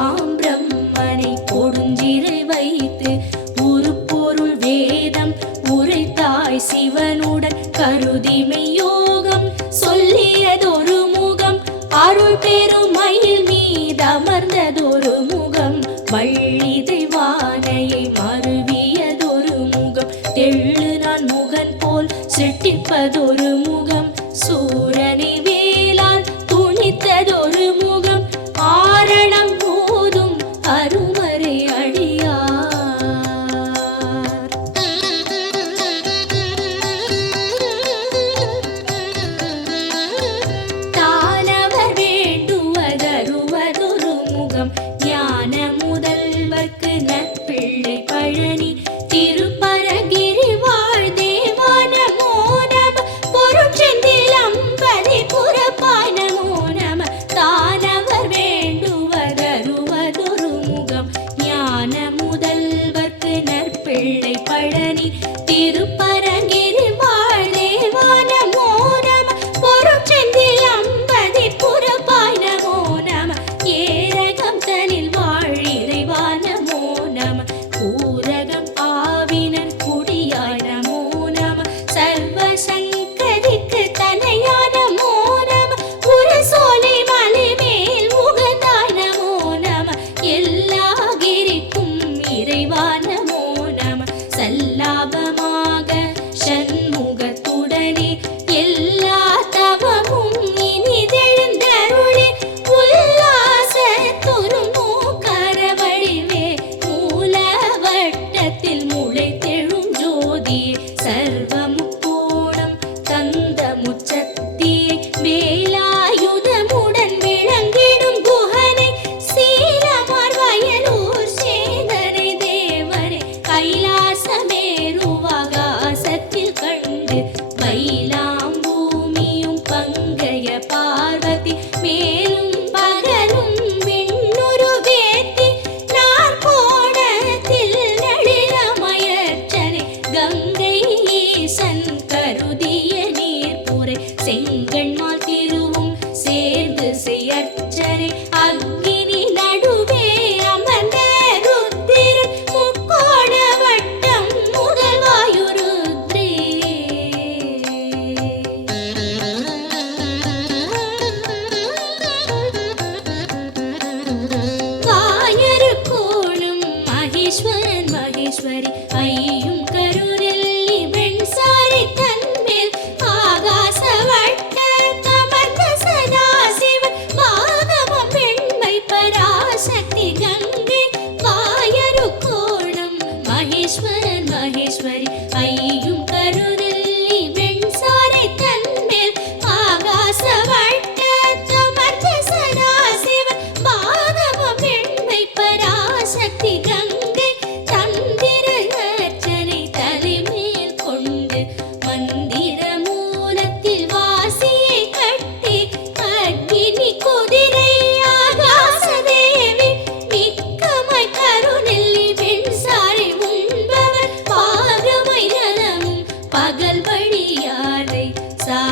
long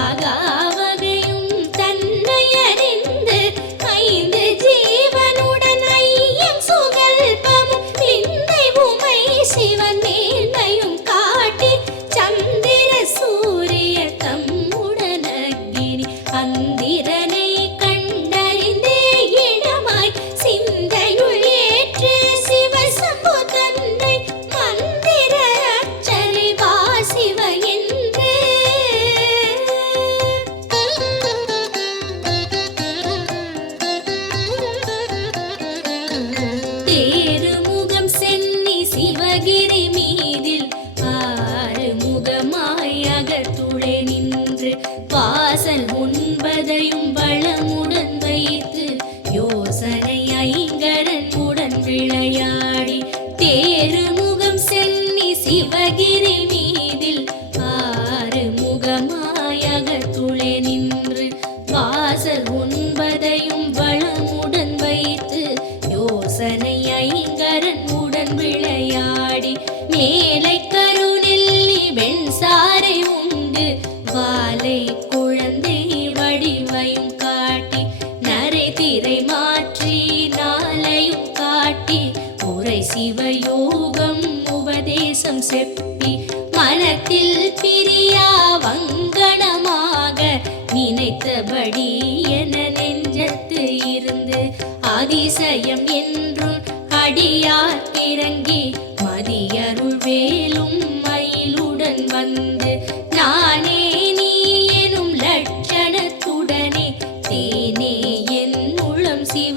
pagar. Sivagiri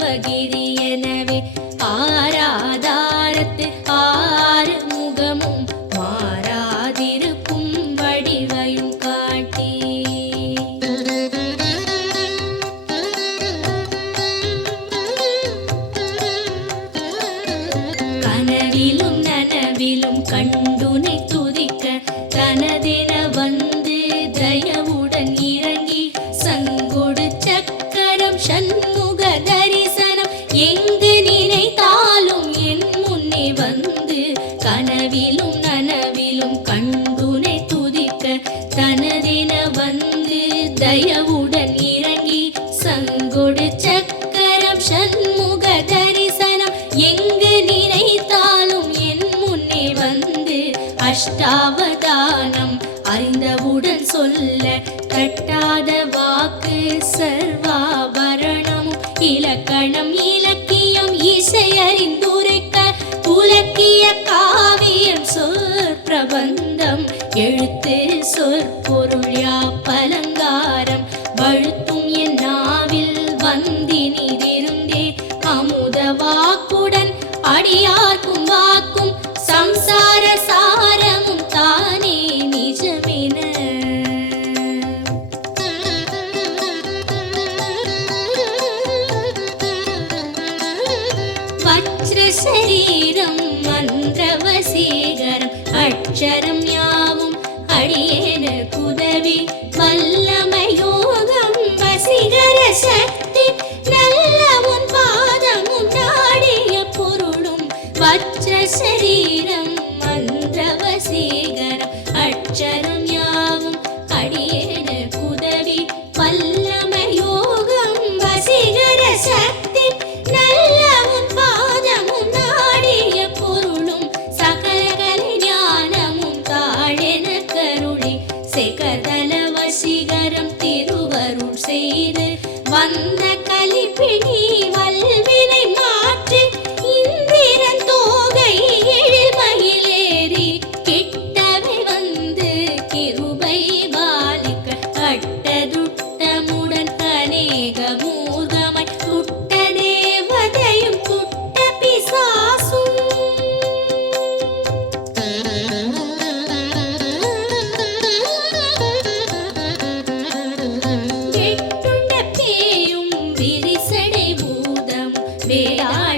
ஆரம்பகிரி எனவே ஆராதாரத்து கட்டாத வாக்கு சர்வாபரணம் இலக்கணம் இலக்கியம் இசை அறிந்துரைக்க உலக்கிய காவியம் சொற் பிரபந்தம் எழுத்து சொற்பொருள் யாப்ப तेरा